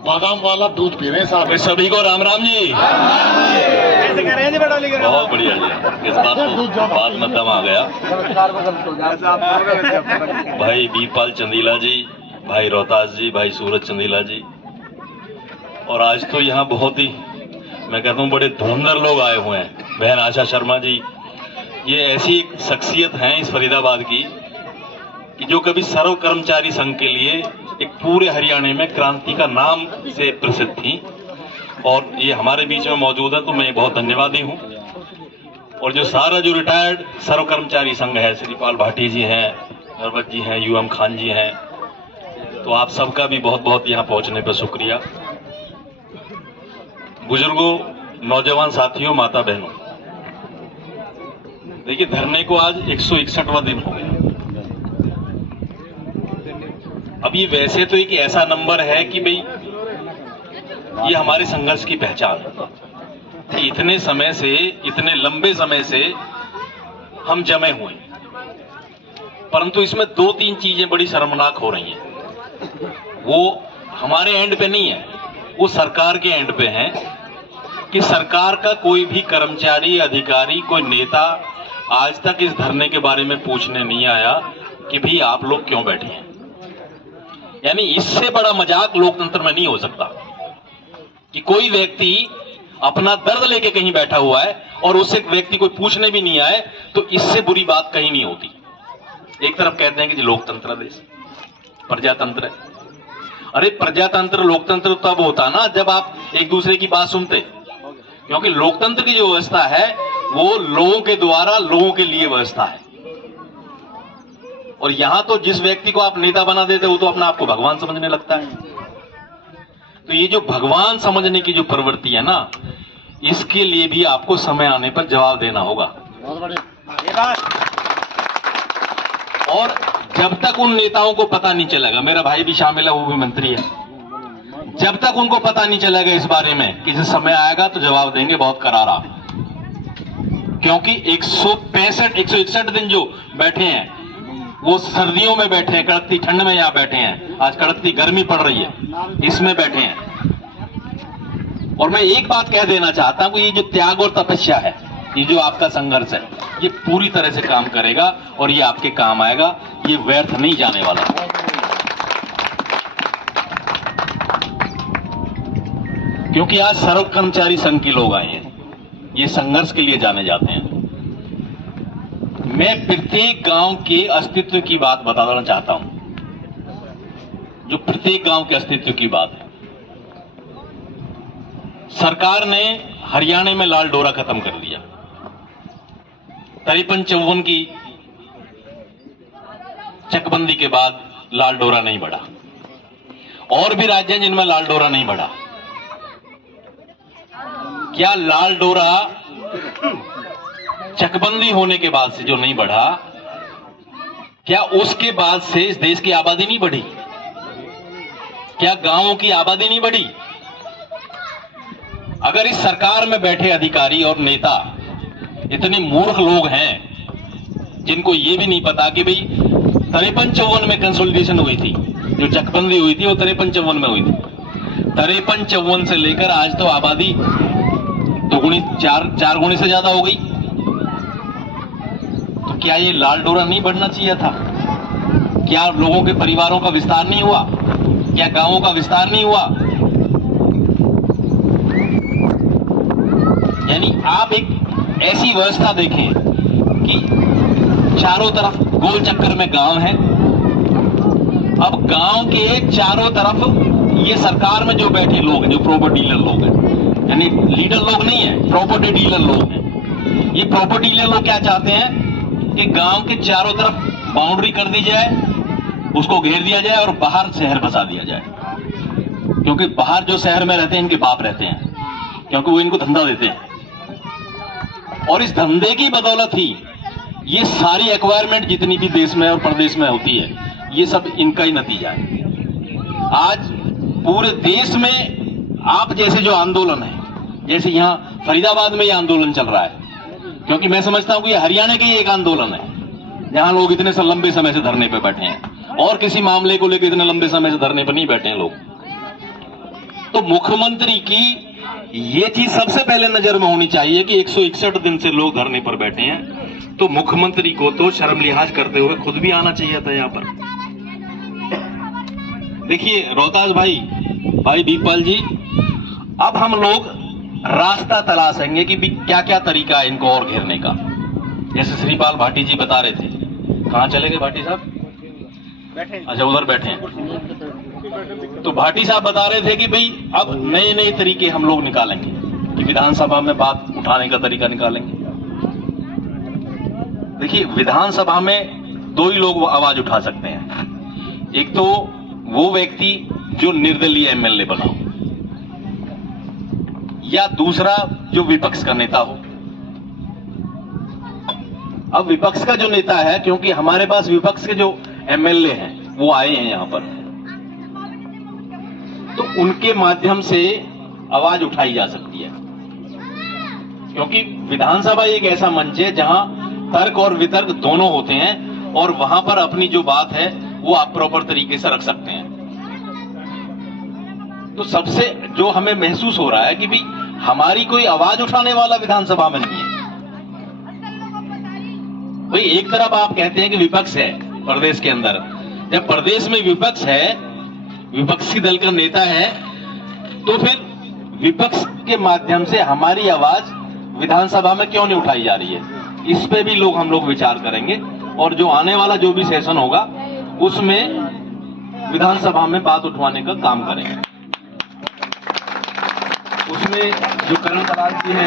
बादाम वाला दूध पी रहे हैं साहब। सभी को राम राम जी। कैसे कर रहे हैं जी बड़ा लीग? बहुत बढ़िया जी। इस बात में दम आ गया। भाई बीरपाल चंदीला जी, भाई रोहतास जी, भाई सूरज चंदीला जी, और आज तो यहाँ बहुत ही, मैं कहता हूँ, बड़े धुरंधर लोग आए हुए हैं। बहन आशा शर्मा जी, ये ऐसी एक शख्सियत हैं इस फरीदाबाद की कि जो कभी सर्व कर्मचारी संघ के लिए एक पूरे हरियाणा में क्रांति का नाम से प्रसिद्ध थी, और ये हमारे बीच में मौजूद है, तो मैं बहुत धन्यवादी हूँ। और जो सारा जो रिटायर्ड सर्व कर्मचारी संघ है, श्रीपाल भाटी जी हैं, नरवत जी हैं, यूएम खान जी हैं, तो आप सबका भी बहुत बहुत यहाँ पहुँचने पर शुक्रिया। बुजुर्गों, नौजवान साथियों, माता बहनों, देखिए धरने को आज 161वां दिन हो गया। अब ये वैसे तो एक ऐसा नंबर है कि भाई ये हमारे संघर्ष की पहचान है। इतने समय से, इतने लंबे समय से हम जमे हुए, परंतु इसमें दो तीन चीजें बड़ी शर्मनाक हो रही हैं। वो हमारे एंड पे नहीं है, वो सरकार के एंड पे है कि सरकार का कोई भी कर्मचारी, अधिकारी, कोई नेता आज तक इस धरने के बारे में पूछने नहीं आया कि भाई आप लोग क्यों बैठे हैं। यानी इससे बड़ा मजाक लोकतंत्र में नहीं हो सकता कि कोई व्यक्ति अपना दर्द लेके कहीं बैठा हुआ है और उससे व्यक्ति कोई पूछने भी नहीं आए, तो इससे बुरी बात कहीं नहीं होती। एक तरफ कहते हैं कि लोकतंत्र देश, प्रजातंत्र है। अरे प्रजातंत्र, लोकतंत्र तब होता ना जब आप एक दूसरे की बात सुनते, क्योंकि लोकतंत्र की जो व्यवस्था है वो लोगों के द्वारा लोगों के लिए व्यवस्था है। और यहां तो जिस व्यक्ति को आप नेता बना देते वो तो अपना आपको भगवान समझने लगता है। तो ये जो भगवान समझने की जो प्रवृत्ति है ना, इसके लिए भी आपको समय आने पर जवाब देना होगा। और जब तक उन नेताओं को पता नहीं चलेगा, मेरा भाई भी शामिल है, वो भी मंत्री है, जब तक उनको पता नहीं चलेगा इस बारे में कि जब समय आएगा तो जवाब देंगे बहुत करारा। क्योंकि 161 दिन जो बैठे हैं वो सर्दियों में बैठे हैं, कड़कती ठंड में यहां बैठे हैं, आज कड़कती गर्मी पड़ रही है, इसमें बैठे हैं। और मैं एक बात कह देना चाहता हूं कि ये जो त्याग और तपस्या है, ये जो आपका संघर्ष है, ये पूरी तरह से काम करेगा और ये आपके काम आएगा, ये व्यर्थ नहीं जाने वाला। क्योंकि आज सर्व कर्मचारी संघ के लोग आए हैं, ये संघर्ष के लिए जाने जाते हैं। मैं प्रत्येक गांव के अस्तित्व की बात बताना चाहता हूं, जो प्रत्येक गांव के अस्तित्व की बात है। सरकार ने हरियाणा में लाल डोरा खत्म कर दिया। 53-54 की चकबंदी के बाद लाल डोरा नहीं बढ़ा। और भी राज्य हैं जिनमें लाल डोरा नहीं बढ़ा। क्या लाल डोरा चकबंदी होने के बाद से जो नहीं बढ़ा, क्या उसके बाद से इस देश की आबादी नहीं बढ़ी? क्या गांवों की आबादी नहीं बढ़ी? अगर इस सरकार में बैठे अधिकारी और नेता इतने मूर्ख लोग हैं जिनको ये भी नहीं पता कि भाई 53-54 में कंसोलिडेशन हुई थी, जो चकबंदी हुई थी वो 53-54 में हुई थी। 53-54 से लेकर आज तो आबादी दुगुनी, चार गुनी से ज्यादा हो गई। तो क्या ये लाल डोरा नहीं बढ़ना चाहिए था? क्या लोगों के परिवारों का विस्तार नहीं हुआ? क्या गांवों का विस्तार नहीं हुआ? यानी आप एक ऐसी व्यवस्था देखें कि चारों तरफ गोल चक्कर में गांव है। अब गांव के चारों तरफ ये सरकार में जो बैठे लोग हैं, जो प्रॉपर्टी डीलर लोग हैं, यानी लीडर लोग नहीं है, प्रॉपर्टी डीलर लोग हैं। ये प्रॉपर्टी डीलर लोग क्या चाहते हैं कि गांव के चारों तरफ बाउंड्री कर दी जाए, उसको घेर दिया जाए और बाहर शहर बसा दिया जाए। क्योंकि बाहर जो शहर में रहते हैं इनके बाप रहते हैं, क्योंकि वो इनको धंधा देते हैं। और इस धंधे की बदौलत ही ये सारी एक्वायरमेंट जितनी भी देश में और प्रदेश में होती है, ये सब इनका ही नतीजा है। आज पूरे देश में आप जैसे जो आंदोलन है, जैसे यहाँ फरीदाबाद में ये आंदोलन चल रहा है, क्योंकि मैं समझता हूं कि ये हरियाणा का ही एक आंदोलन है जहां लोग इतने लंबे समय से धरने पे बैठे हैं। और किसी मामले को लेकर इतने लंबे समय से धरने पर नहीं बैठे हैं लोग। तो मुख्यमंत्री की ये चीज सबसे पहले नजर में होनी चाहिए कि 161 दिन से लोग धरने पर बैठे हैं, तो मुख्यमंत्री को तो शर्म लिहाज करते हुए खुद भी आना चाहिए था यहां पर। देखिए रोहतास भाई बीरपाल जी, अब हम लोग रास्ता तलाशेंगे कि भी क्या क्या तरीका है इनको और घेरने का। जैसे श्रीपाल भाटी जी बता रहे थे, कहां चले गए भाटी साहब? अच्छा उधर बैठे हैं। तो भाटी साहब बता रहे थे कि भाई अब नए नए तरीके हम लोग निकालेंगे, कि विधानसभा में बात उठाने का तरीका निकालेंगे। देखिए विधानसभा में दो ही लोग आवाज उठा सकते हैं, एक तो वो व्यक्ति जो निर्दलीय एमएलए बना हो, या दूसरा जो विपक्ष का नेता हो। अब विपक्ष का जो नेता है, क्योंकि हमारे पास विपक्ष के जो एमएलए हैं वो आए हैं यहां पर, तो उनके माध्यम से आवाज उठाई जा सकती है, क्योंकि विधानसभा एक ऐसा मंच है जहां तर्क और वितर्क दोनों होते हैं, और वहां पर अपनी जो बात है वो आप प्रॉपर तरीके से रख सकते हैं। तो सबसे जो हमें महसूस हो रहा है कि भाई हमारी कोई आवाज उठाने वाला विधानसभा में नहीं है। भाई एक तरफ आप कहते हैं कि विपक्ष है प्रदेश के अंदर, जब प्रदेश में विपक्ष है, विपक्षी दल का नेता है, तो फिर विपक्ष के माध्यम से हमारी आवाज विधानसभा में क्यों नहीं उठाई जा रही है? इस पे भी हम लोग विचार करेंगे, और जो आने वाला जो भी सेशन होगा उसमें विधानसभा में बात उठवाने का काम करेंगे। उसमें जो करण दलाल जी हैं